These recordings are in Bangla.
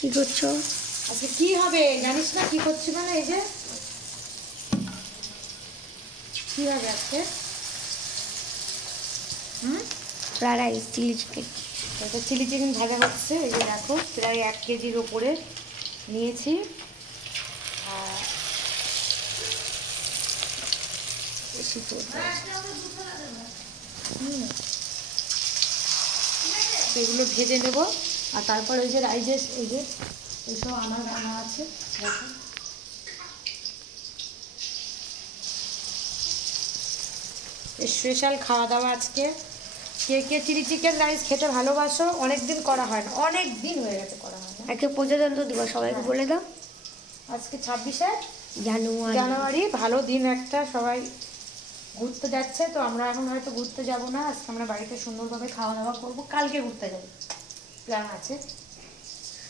কি করছো? আজকে কি হবে জানিস না? কি করছি মানে এই যে কি হবে আজকে? Fried rice, chilli chicken. এটা চিলি চিকেন ভাজা হচ্ছে। এই যে দেখো প্রায় 1 কেজির ওপরে নিয়েছি। আর বেশি করবো। এগুলো ভেজে নেবো আর তারপর ওই যে রাইস, এই যে এইসব আনা আছে দেখো। স্পেশাল খাওয়া দাওয়া আজকে। কে কে চিলি চিকেন রাইস খেতে ভালোবাসো? অনেক দিন করা হয় না, অনেক দিন হয়ে গেছে করা হয় না। একটা প্রজাতন্ত্র দিবস সবাইকে বলে দাও। আজকে 26শে জানুয়ারি। জানুয়ারি, ভালো দিন একটা। সবাই ঘুরতে যাচ্ছে, তো আমরা এখন হয়তো ঘুরতে যাব না। আজকে আমরা বাড়িতে সুন্দরভাবে খাওয়া দাওয়া করবো, কালকে ঘুরতে যাবো প্ল্যান আছে।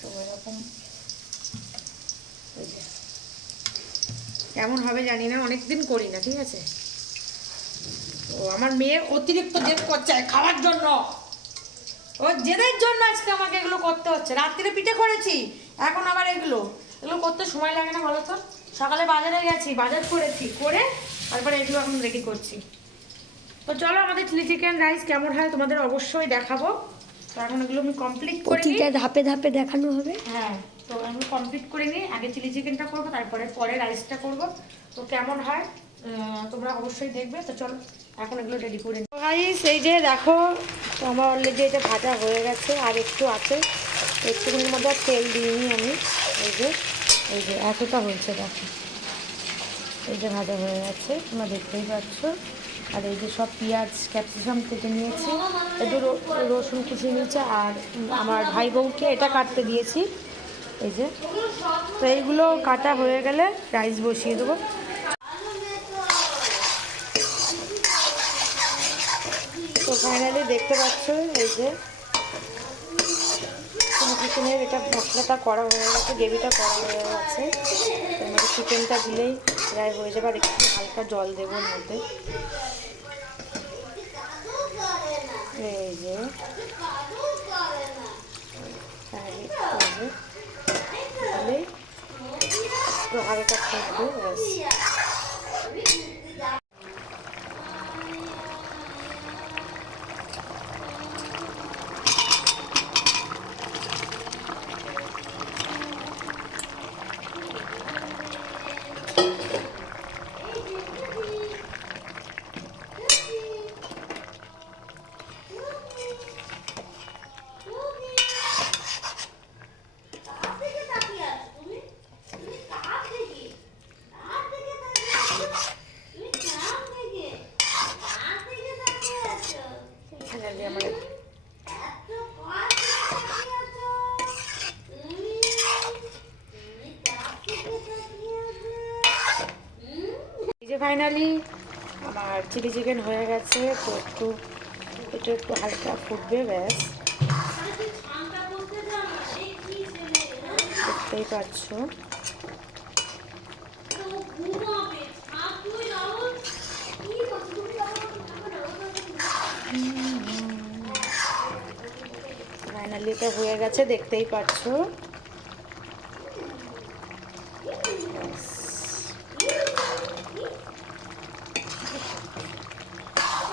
তো এরকম ওই যে কেমন হবে জানি না, অনেক দিন করি না, ঠিক আছে? তো আমার মেয়ে অতিরিক্ত জেদ করছে খাওয়ার জন্য, ও জেদের জন্য আজকে আমাকে এগুলো করতে হচ্ছে। রাত্রিরে পিঠে করেছি, এখন আবার এগুলো করতে সময় লাগে না বলো তো? সকালে বাজারে গেছি, বাজার করেছি, করে তারপরে এগুলো এখন রেডি করছি। তো চলো আমাদের চিলি চিকেন রাইস কেমন হয় তোমাদের অবশ্যই দেখাবো। তো এখন এগুলো আমি কমপ্লিট করে নিই। প্রতিটা ধাপে ধাপে দেখানো হবে। হ্যাঁ, তো আমি কমপ্লিট করে নিই। আগে চিলি চিকেনটা করবো, তারপরে রাইসটা করব। তো কেমন হয় তোমরা অবশ্যই দেখবে। তো চলো এখন এগুলো রেডি করে নিই। গাইস এই যে দেখো, তো আমার অলরেডি এটা ভাজা হয়ে গেছে, আর একটু আছে। একটুখানির মধ্যে তেল দিইনি আমি। এই যে এতটা হয়েছে দেখো। এই যে ভাজা হয়ে গেছে, তোমরা দেখতেই পাচ্ছ। আর এই যে সব পেঁয়াজ ক্যাপসিকাম কেটে নিয়েছি, একটু রসুন কুচিয়ে নিয়েছি, আর আমার ভাই বোনকে এটা কাটতে দিয়েছি। এই যে, তো এইগুলো কাটা হয়ে গেলে রাইস বসিয়ে দেবো। তো ফাইনালি দেখতে পাচ্ছ এই যে চিকেনের এটা মশলাটা করা হয়ে গেছে, গ্রেভিটা করা হয়ে গেছে। এর মধ্যে চিকেনটা দিলেই প্রায় হয়ে যাবে। আর একটু হালকা জল দেবো এর মধ্যে। এই যে দিলেই একটু হালকা থাকবে, ব্যাস। ফাইনালি আমার চিলি চিকেন হয়ে গেছে। তো এটা একটু হালকা ফুটবে, ব্যাস। দেখতেই পাচ্ছ। ফাইনালি এটা হয়ে গেছে, দেখতেই পাচ্ছ।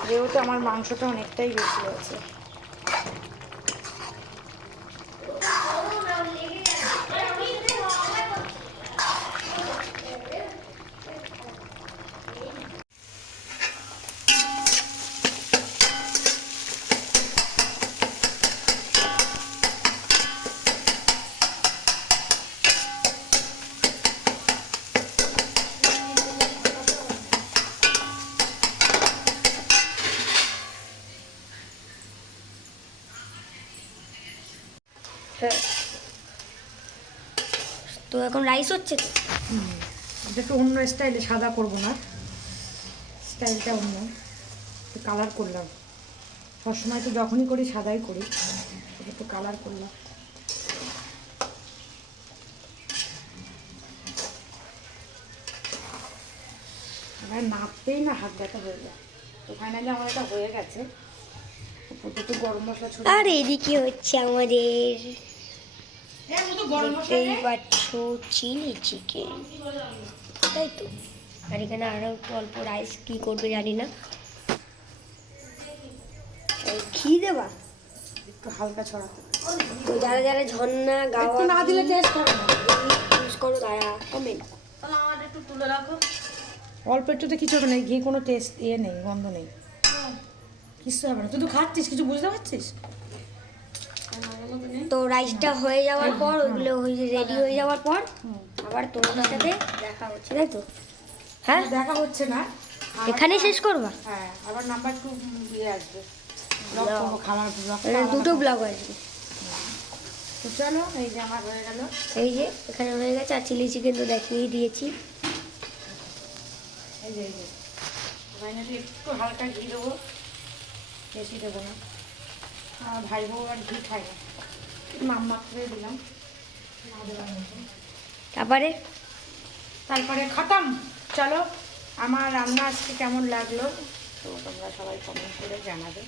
যেহেতু আমার মাংসটা অনেকটাই বেশি আছে। তো এখন রাইস হচ্ছে। এটা একটু অন্য স্টাইলে, সাদা করবো না, স্টাইলটা অন্য। কালার করলাম, সবসময় তো যখনই করি সাদাই করি, একটু কালার করলাম। আমার নাপতেই না হাত ব্যথা হয়ে যায়। তো ফাইনালি আমার এটা হয়ে গেছে। একটু গরম মশলা ছড়িয়ে। আর এদিকে হচ্ছে আমাদের এর মতো গরম মশলা দেখতেই নেই? পাচ্ছ চিলি চিকেন, তাই তো। আর এখানে আরো একটু অল্প রাইস, কি করবে জানি না। এই ঘি দেবা একটু হালকা ছড়াতে হবে। তো যারা যারা ঝর্ণা গাওয়া একটু না দিলে টেস্ট হবে না। ইউজ করো তারা কমেন্ট। অল্প একটুতে কিছু হবে না, ঘি কোনো টেস্ট নেই, গন্ধ নেই, কিছু হবে না। তুই তো খাচ্ছিস, কিছু বুঝতে পারছিস? তো রাইসটা হয়ে যাওয়ার পর, ওইগুলো রেডি হয়ে যাওয়ার পর আবার তোমাদের সাথে দেখা হচ্ছে, তাই তো? হ্যাঁ, দেখা হচ্ছে না, এখানেই শেষ করবা? হ্যাঁ আবার নাম্বার 2 দিয়ে আসবে, ব্লগ করবো, খাবার ব্লগ। দুটো ব্লগ আসবে। তো চলো, এই যে আমার হয়ে গেল। এই যে এখানে হয়ে গেছে, আর চিলি চিকেন তো দেখিয়েই দিয়েছি। এই যে ফাইনালি একটু হালকা ঘি দেবো, বেশি দেবো না। আমার ভাই বউ আর ঘি খায় না, মাম্মা করে দিলাম না দেওয়ার মতো। তারপরে খতম। চলো, আমার রান্না আজকে কেমন লাগলো তো তোমরা সবাই কমেন্ট করে জানাবে।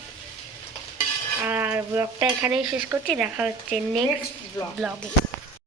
আর ব্লগটা এখানেই শেষ করছি, দেখা হচ্ছে নেক্সট ব্লগে।